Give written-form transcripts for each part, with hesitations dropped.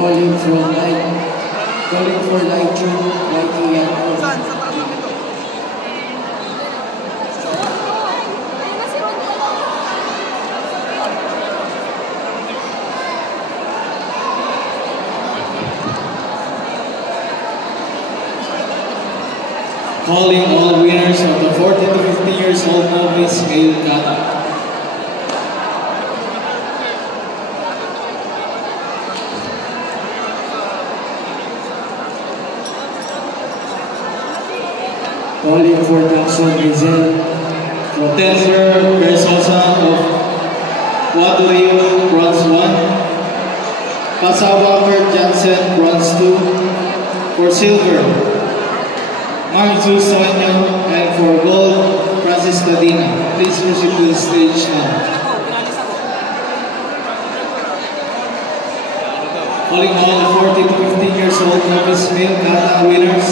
Calling for light June, light Ian. Calling all winners of the 14 to 15 years old novice male kata. Calling for Jackson Rizal, Protester Versosa of Guadalupe, bronze 1. Pasawa Kurt Jansen, bronze 2. For silver, Marzu Soño, and for gold, Francis Tadina. Please proceed to the stage now. Calling all 14 to 15 years old novice male kata winners.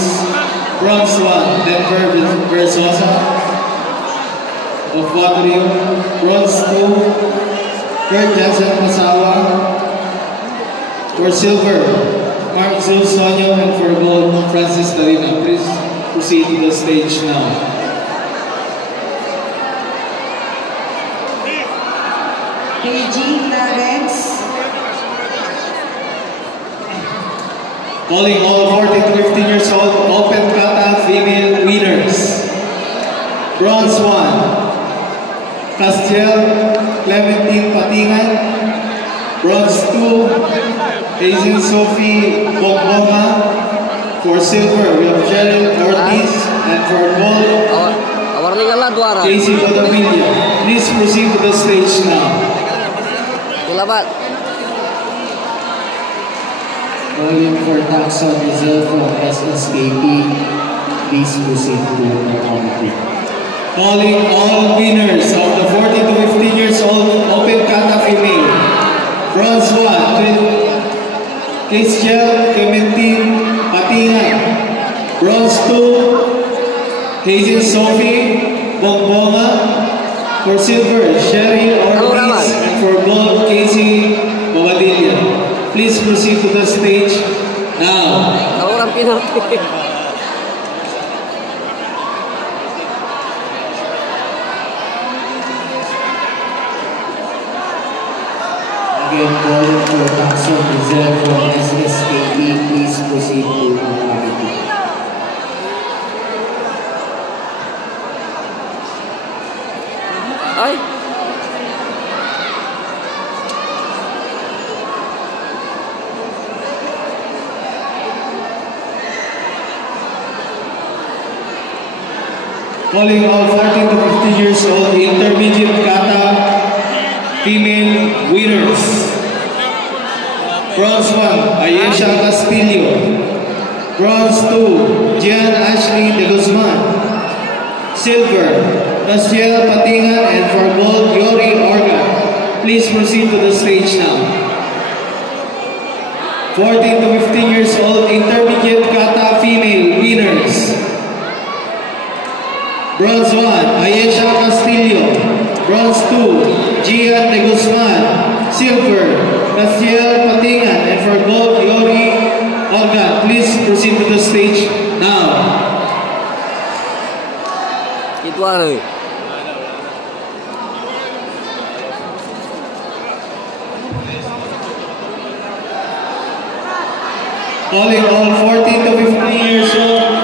Bronze 1, Denver Versosa of Guadalupe. Bronze 2, Kurt Jansen Pasawa. For silver, Marzu Soño, and for gold, Francis Tadina. Please proceed to the stage now. KG Clarence. Calling all 14 to 15 years old open kata female winners. Bronze 1, Castiel Clementine Patingan. Bronze 2, Hazel Sophie Bongbonga. For silver, we have Cheryl Ortiz, and for gold, Casey Dodavilla. Please proceed to the stage now. calling for Jackson Rizal from SSKP. Please proceed to the committee. Calling all winners of the 14 to 15 years old open kata female. Bronze 1, Castiel Clementine Patingan. Bronze 2, Hazel Sophie Bongbonga. For silver, Sherry Ortiz, and for gold, Casey Bobadilla. Please proceed to the stage now. Again, calling for Jackson Rizal from SSKP. Please proceed to the committee. Ay! Calling all 14 to 15 years old intermediate kata female winners. Bronze 1, Ayesha Castillo. Bronze 2, Gian Ashley De Guzman. Silver, Castiel Patingan, and for gold, Yori Organ. Please proceed to the stage now. 14 to 15 years old intermediate kata female winners. Bronze 1, Ayesha Castillo. Bronze 2, Gian De Guzman. Silver, Castiel Patingan, and for gold, Yori Organ. Please proceed to the stage now. Itu ano eh. Calling all 14 to 15 years old.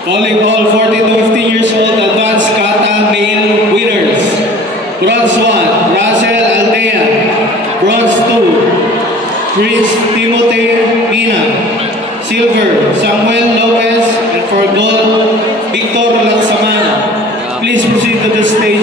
Calling all 14 to 15 years old advanced kata male winners. Bronze 1, Russell Aldea. Bronze 2, Prince Timothy Mina. Silver, Samuel Lopez, and for gold, Victor Lansamana. Please proceed to the stage.